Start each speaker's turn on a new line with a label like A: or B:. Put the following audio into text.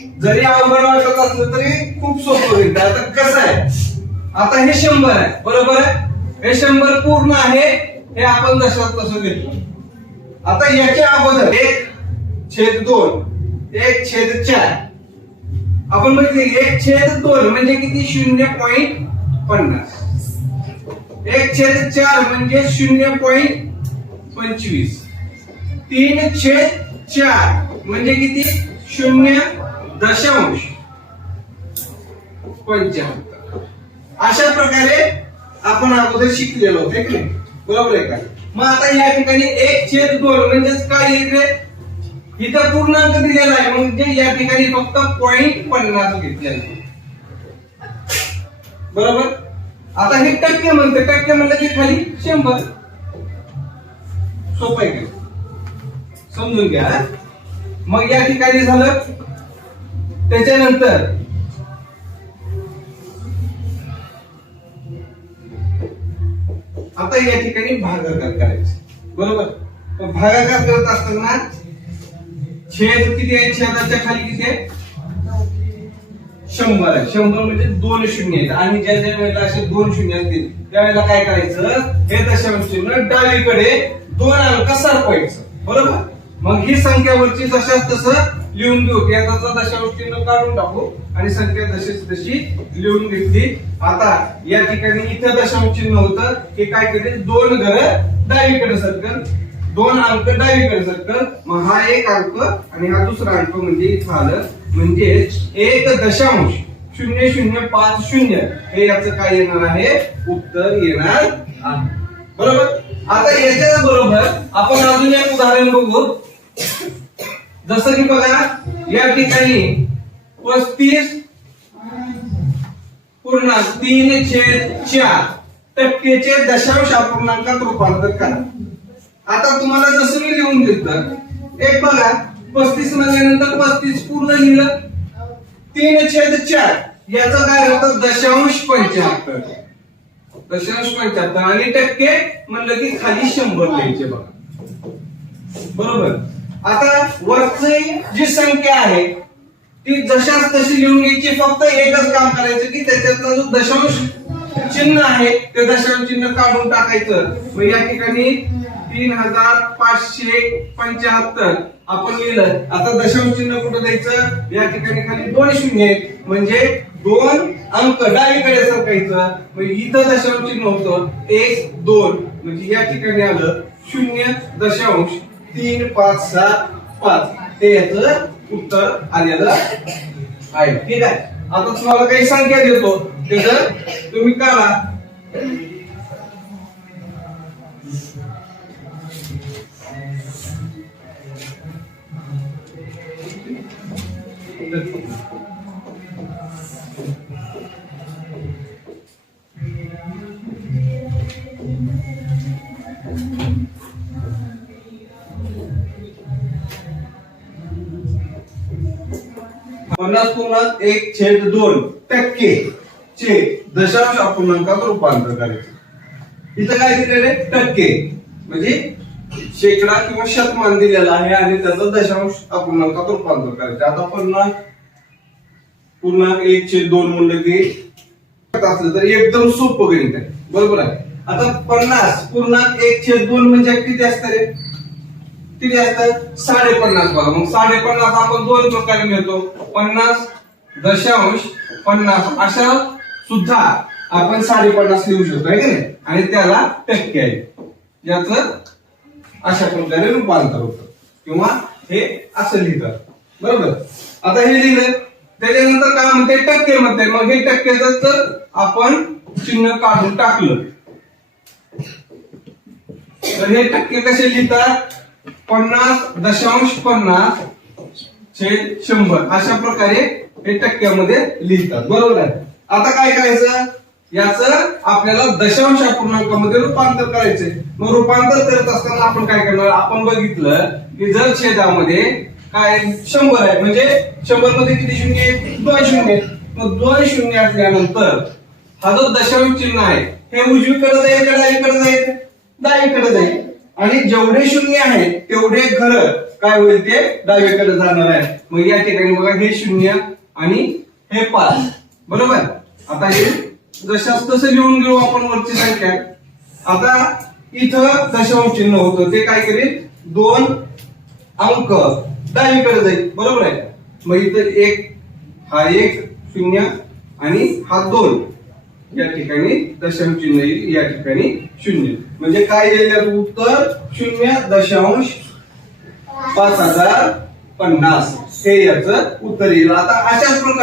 A: जरी अवघड वाटत असलं तरी खूप सोपं होईल. आता कसं आहे? आता हे शंभर आहे. बरोबर आहे? हे शंभर पूर्ण आहे हे आपण जसं तसं घेतो. आता याच्या अगोदर एक छेद दोन एक छेद चार. आपण बघितले एक छेद दोन म्हणजे किती? शून्य पॉईंट पन्नास. एक छेद चार म्हणजे शून्य पॉईंट पंचवीस. तीन छेद चार म्हणजे किती? शून्य दशांश. पंच्याहत्तर. अशा प्रकारे आपण अगोदर शिकलेलो होतो की नाही? बरोबर आहे का? मग आता या ठिकाणी एक छेद दोन म्हणजेच काय इकडे? इथं पूर्णांक दिलेला आहे म्हणजे या ठिकाणी फक्त पॉईंट पन्नास घेतलेला बरोबर? आता हे टक्के म्हणते टक्के म्हणलं की खाली शंभर. सोपं आहे का? समजून घ्या मग या ठिकाणी झालं त्याच्यानंतर आता या ठिकाणी भागाकार करायचं. बरोबर? भागाकार करत असताना छेद किती आहे? छेदाच्या खाली किती आहे? शंभर आहे. शंभर म्हणजे दोन शून्य आहेत. आणि ज्या ज्या वेळेला असे दोन शून्य असतील त्यावेळेला काय करायचं? हे दशांश चिन्ह डावीकडे दोन अंक सरपायचं बरोबर? मग ही संख्यावरची जशाच तसं लिहून घेऊ. याचा दशांश चिन्ह काढून टाकू. आणि संख्या तशीच तशी लिहून घेतली. आता या ठिकाणी इथं दशांश चिन्ह होतं. हे काय करेल? दोन घर डावीकडे सरकल. दोन अंक डावीकडे सरकल. मग हा एक अंक आणि हा दुसरा अंक म्हणजे इथं आलं म्हणजे एक दशांश. शून्य शून्य पाच शून्य. हे याचं काय येणार आहे? उत्तर येणार आहे. बरोबर? आता याच्या बरोबर आपण अजून एक उदाहरण बघू. जसं की बघा या ठिकाणी पस्तीस पूर्णांक तीन छेद चार टक्केचे दशांश अपूर्णांकात रूपांतर करा. आता तुम्हाला जसं मी लिहून देत एक बघा पस्तीस म्हणल्यानंतर पस्तीस पूर्ण लिहिलं. तीन छेद चार याचा काय होतं? दशांश पंच्याहत्तर. दशांश पंच्याहत्तर आणि टक्के म्हणलं की खाली शंभर लिहायचे बघा. बरोबर? आता वरची जी संख्या आहे ती जशाच तशी लिहून घ्यायची फक्त एकच काम करायचं की त्याच्यातला जो दशांश चिन्ह आहे ते दशांश चिन्ह काढून टाकायचं. मग या ठिकाणी तीन हजार पाचशे पंच्याहत्तर आपण लिहिलं. आता दशांश चिन्ह कुठं द्यायचं? या ठिकाणी खाली दोन शून्य म्हणजे दोन अंक डावीकडे सरकायचं. म्हणजे इथं दशांश चिन्ह होतं. एक दोन. म्हणजे या ठिकाणी आलं शून्य दशांश. तीन पाच सात पाच. ते याच उत्तर आलेलं आहे. ठीक आहे? आता तुम्हाला काही संख्या देतो. त्याच तुम्ही करा पन्नास पूर्णांक एक छेद दोन टक्के चे दशांश अपूर्णांकात रूपांतर करायचं. इथं काय दिलेले टक्के. म्हणजे शेकडा किंवा शतमान दिलेला आहे आणि त्याचं दशांश अपूर्णांकात रूपांतर करायचं. आता पन्नास पूर्णांक एक छेद दोन म्हणलं की असलं तर एकदम सोपं गणित आहे. बरोबर आहे? आता पन्नास पूर्णांक एक छेद दोन म्हणजे किती असतं रे? किती असतात? साडेपन्नास बघा. मग साडेपन्नास आपण दोन प्रकारे मिळतो. पन्नास दशांश पन्नास अशा सुद्धा आपण साडेपन्नास लिहू शकतो आहे की नाही? आणि त्याला टक्के आहे. याच अशा प्रकारे रूपांतर होतं. किंवा हे असं लिहितात. बरोबर? आता हे लिहिलं त्याच्यानंतर काय म्हणते? टक्के म्हणते. मग हे टक्केच आपण चिन्ह काढून टाकलं तर हे टक्के कसे लिहितात? पन्नास दशांश पन्नास छेद शंभर. अशा प्रकारे हे टक्क्यामध्ये लिहितात. बरोबर आहे? आता काय करायचं? याच आपल्याला दशांश अपूर्णांकामध्ये रूपांतर करायचंय. मग रूपांतर करत असताना आपण काय करणार? आपण बघितलं की जर छेदामध्ये काय शंभर आहे. म्हणजे शंभरमध्ये किती शून्य दोन शून्य मग दोन शून्य असल्यानंतर हा जो दशांश चिन्ह आहे हे उजवीकडे जाईल का डावीकडे जाईल? डावीकडे जाईल. आणि जेवढे शून्य आहेत तेवढे घर काय होईल ते डावीकडे जाणार आहे. मग या ठिकाणी बघा हे शून्य आणि हे पाच. बरोबर? आता हे जशाच तसं लिहून घेऊ आपण वरची संख्या. आता इथं दशांश चिन्ह होतं. ते काय करेल दोन अंक डावीकडे जाईल. बरोबर आहे? मग इथं एक हा एक शून्य आणि हा दोन. या ठिकाणी दशांश चिन्ह येईल या ठिकाणी शून्य. म्हणजे काय येईल उत्तर? शून्य दशांश पाच हजार पन्नास. हे याच उत्तर येईल. आता अशाच प्रकारे